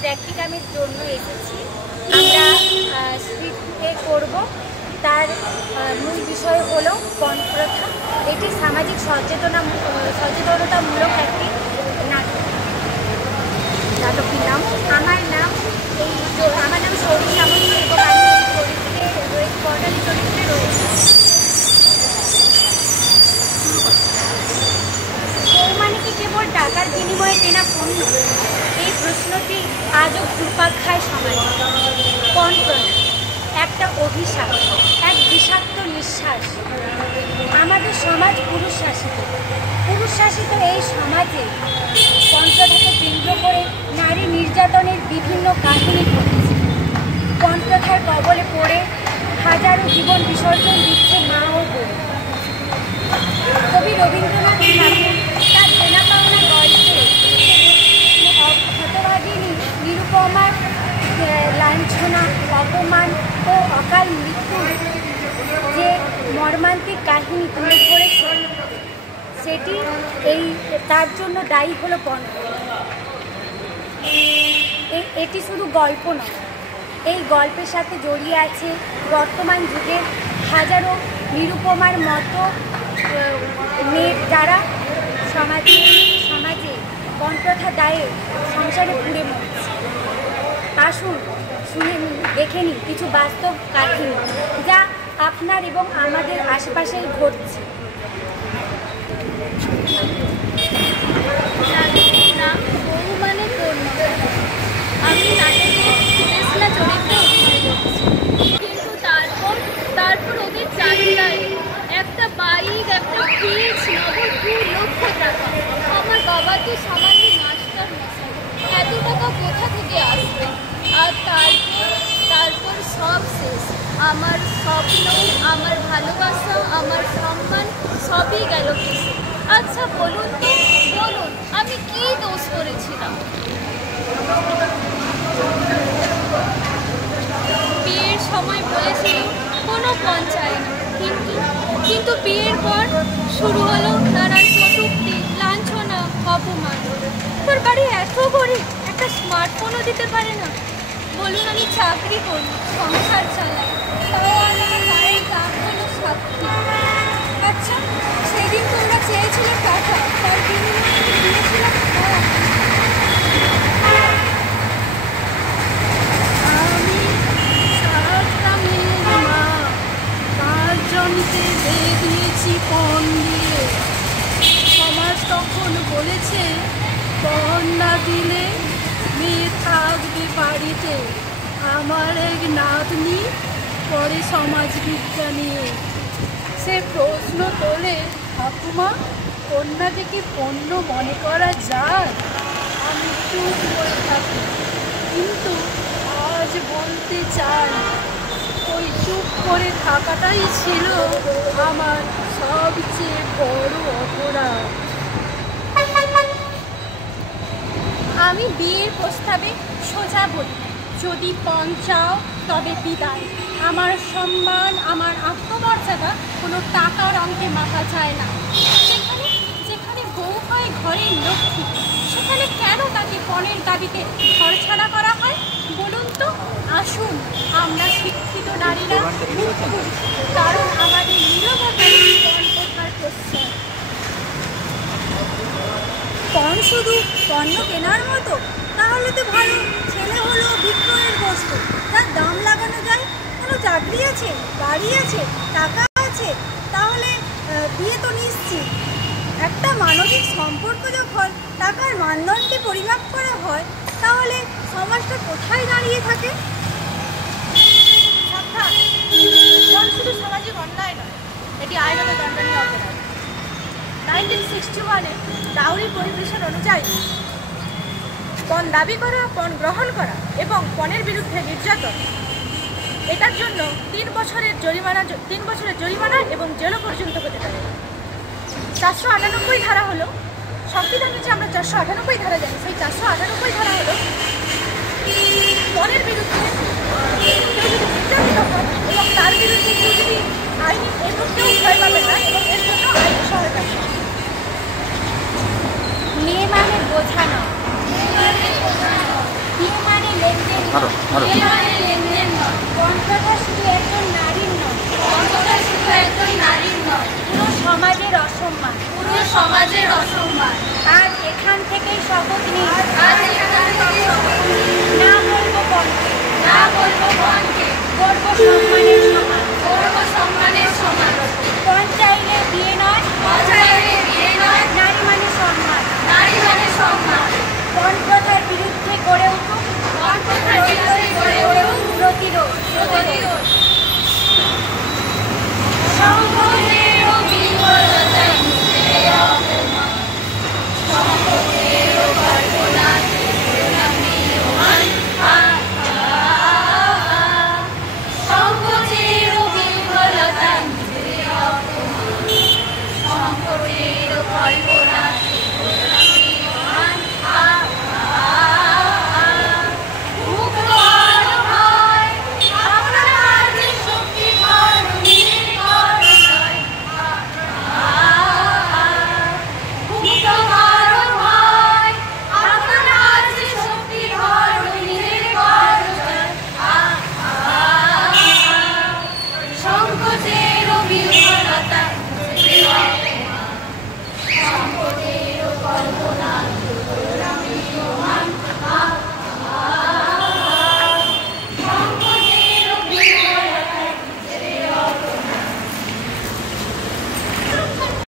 প্র্যাকটিকামের জন্য এসেছি। আমরা স্ট্রিটে করব। তার মূল বিষয় হলো পণ প্রথা। এটি সামাজিক সচেতনতামূলক একটি নাটক। নাটকটির নাম আমার নাম সৌরী সামন্ত এবং আমি এই চরিত্রে রয়েছি, বর্ণালী চরিত্রে রয়েছি। বউ মানে কি কেবল টাকার বিনিময়ে কেনা পণ্য? এই প্রশ্নটি আজও ঘুরপাক খায় সমাজে। পণ প্রথা একটা অভিশাপ, এক বিষাক্ত নিঃশ্বাস। আমাদের সমাজ পুরুষ শাসিত এই সমাজে পণ প্রথাকে কেন্দ্র করে নারী নির্যাতনের বিভিন্ন কাহিনী ঘটেছে। পণ প্রথার কবলে পড়ে হাজারো জীবন বিসর্জন দিচ্ছে মা ও বোন। কবি রবীন্দ্রনাথ ঠাকুর তার দেনা পাওনা গল্পে হতভাগিনী নিরুপমার লাঞ্ছনা, অপমান ও অকাল মৃত্যুর যে মর্মান্তিক কাহিনী তুলে ধরেছে, সেটি তার জন্য দায়ী হলো পণ প্রথা। এটি শুধু গল্প নয়, এই গল্পের সাথে জড়িয়ে আছে বর্তমান যুগের হাজারো নিরুপমার মতো মেয়ে, যারা সমাজে পণ প্রথা দায়ে সংসারে পুড়ে মরছে। আসুন দেখে নিন কিছু বাস্তব কাহিনী যা আপনার এবং আমাদের আশেপাশেই ঘটছে। নাটকের নাম বউ মানে পণ্য। আমি নাটকে সুদেশনা চরিত্রে অভিনয় করছি, কিন্তু তারপর ওদের চাকরায় একটা বাইক, একটা ফ্রিজ, নগদ 2 লক্ষ টাকা। আমার বাবা তো সামান্য মাস্টার মশাই, এত টাকা কোথা থেকে আসবে? আর তারপর সব শেষ। আমার স্বপ্ন, আমার ভালোবাসা, আমার সম্মান সবই গেল ভেসে। আচ্ছা বলুন আমি কি দোষ করেছিলাম? বিয়ের সময় বলেছিল কোনো পণ চাই না, কিন্তু বিয়ের পর শুরু হলো নানান কটূক্তি, লাঞ্ছনা, অপমান। তোর বাড়ি এত গরিব, একটা স্মার্টফোনও দিতে পারে না। বলুন আমি চাকরি করি, সংসার চালাই, তাও আর আমার মায়ের দাম হলো সাক্ষী। আচ্ছা সেদিন তোমরা চেয়েছিলে টাকা, তার বিনিময়ে আমি দিয়েছিলাম আমি সারাটা মেয়ের মা, 5 জনকে বিয়ে দিয়েছি পণ দিয়ে। সমাজ তখন বলেছে পণ না দিলে মেয়ে থাকবে বাড়িতে। আমার এক নাতনি পরে সমাজ বিজ্ঞানীও সে প্রশ্ন তোলে, ঠাকুমা কন্যাকে কি পণ্য মনে করা যায়? আমি চুপ করে থাকি, কিন্তু আজ বলতে চাই ওই চুপ করে থাকাটাই ছিল আমার সবচেয়ে বড় অপরাধ। আমি বিয়ের প্রস্তাবে সোজা বলি, যদি পণ চাও তবে বিদায়। আমার সম্মান, আমার আত্মমর্যাদা কোনো টাকার অঙ্কে মাপা যায় না। যেখানে বউ হয় ঘরের লক্ষ্মী, সেখানে কেন তাকে পণের দাবিতে ঘর ছাড়া করা হয় বলুন তো? আসুন আমরা শিক্ষিত নারীরা মুখ খুলি, কারণ আমাদের নীরবতাই পণ প্রথার প্রশ্রয়। পণ শুধু পণ্য কেনার মতো? তাহলে তো ভালো, ছেলে হলো বিক্রয়ের বস্তু, যার দাম লাগানো যায়। কোনো চাকরি আছে, বাড়ি আছে, টাকা আছে, তাহলে বিয়ে তো নিশ্চিত। একটা মানবিক সম্পর্ক যখন টাকার মানদণ্ডে পরিমাপ করা হয়, তাহলে সমাজটা কোথায় দাঁড়িয়ে থাকে? পণ শুধু সামাজিক অন্যায় নয়, এটি আইনত দণ্ডনীয় অপরাধ। 1961-এ ডাউরি প্রহিবিশন অনুযায়ী পণ দাবি করা, পণ গ্রহণ করা এবং পণের বিরুদ্ধে নির্যাতন, এটার জন্য 3 বছরের জরিমানা এবং জেলও পর্যন্ত হতে পারে। 498 ধারা হলো সংবিধানে, যে আমরা 498 ধারা জানি, সেই 498 ধারা হলো পণের বিরুদ্ধে কেউ যদি নির্যাতিত হয় এবং তার বিরুদ্ধে কেউ যদি আইনি কেউ ভয় পাবে না এবং এর জন্য আইনি সহায়তা। মেয়ে মানে বোঝা নয়, বিয়ে মানে বিয়ে মানে লেনদেন নয়। কণ্ঠটা শুধু একজন নারীর নয়, কণ্ঠটা শুধু একজন নারীর নয়, পুরো সমাজের অসম্মান। পুরো সমাজের অসম্মান। আজ এখান থেকেই শপথ নিই, আজ এখান থেকে শপথ নিই, না বলবো কণ্ঠে, না বলবো কণ্ঠে, করবো সম্মানের